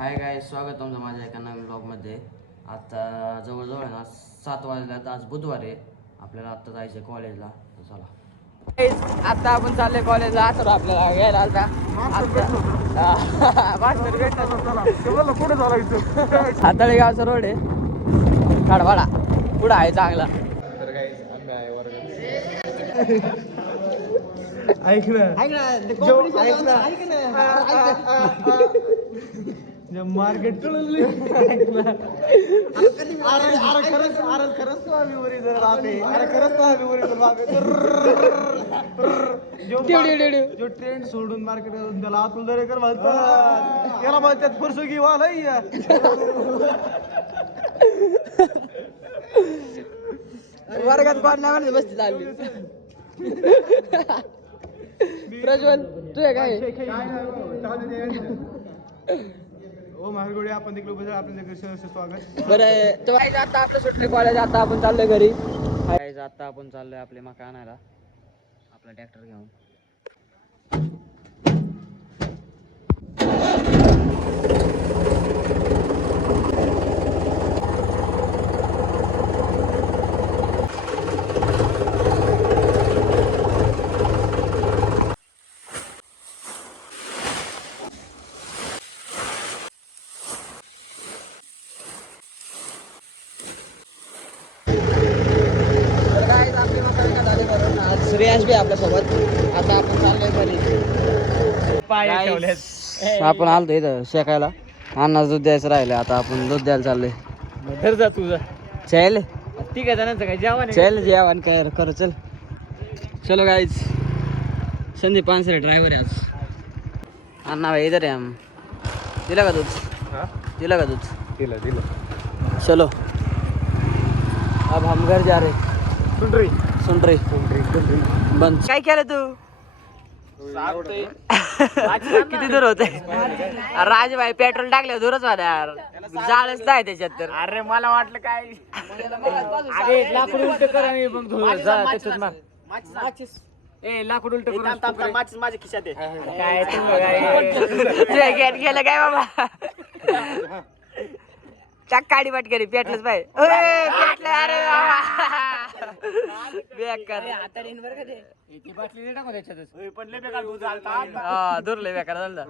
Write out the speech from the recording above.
हाय गाय, स्वागत तुमचं माझ्या एका नवीन ब्लॉगमध्ये. आता जवळजवळ आहे ना 7 वाजल्यात. आज बुधवार आहे. आपल्याला आता जायचं कॉलेजला. तर चला, आता आपण चालले कॉलेजला. असं आपल्याला घ्यायला आलता मास्टर भेटला. कुठे चालायचं? हाताळी गावचा रोड आहे, खाडवाडा पुढं आहे चांगला. तर काही आम्ही आहे वर्ग. ऐक ना मार्केट खरंच तो आम्ही ओरिजिनल बापे. अरे खरंच तो आम्ही ओरिजिनल बापे. जो ट्रेंड सोडून मार्केट त्याला अतुल दरेकर म्हणतात. याला म्हणतात फुरसुगी वालाई. वर्गात कोण बसती चालली. प्रज्वल तुझे काय ओ महागुडी. आपण तिकडे आपल्या स्वागत. बरं तो आता आपलं सुटले कॉलेज. आता आपण चाललोय घरी. आता आपण चाललोय आपले मका आणायला आपला ट्रॅक्टर घेऊन. श्रेयांश बी आपल्यासोबत. आता आपण चाललोय घरी. आपण आलतो इथं शेकायला. अन्नाच दूध द्यायचं राहिलं. आता आपण दूध द्यायला चाललोय. घर जा तुझा. चल ठीक आहे जणांचं काय जेवण. चल जेवण काय करू. चल चलो गाईज. संदीप पानसरे ड्रायव्हर आहे आज. अन्ना भाई इधर आहे हम. दिला का दूध? दिला का दूध? दिला. चलो अब हम घर जा रहे. सुन रही बंद. काय केलं तू? किती दूर होते राज भाई? पेट्रोल टाकले दूरच होता यार. जाळच नाही त्याच्यात. तर अरे मला वाटलं काय लाकूड उलट करा. मी लाकूड उलट माझ्या खिशात आहे. काय गेलं काय बाबा? टाक काडी वाट केली. पेटलंच पाहिजे. पेटलं. अरे बेकार. दूर लय बेकार झालं.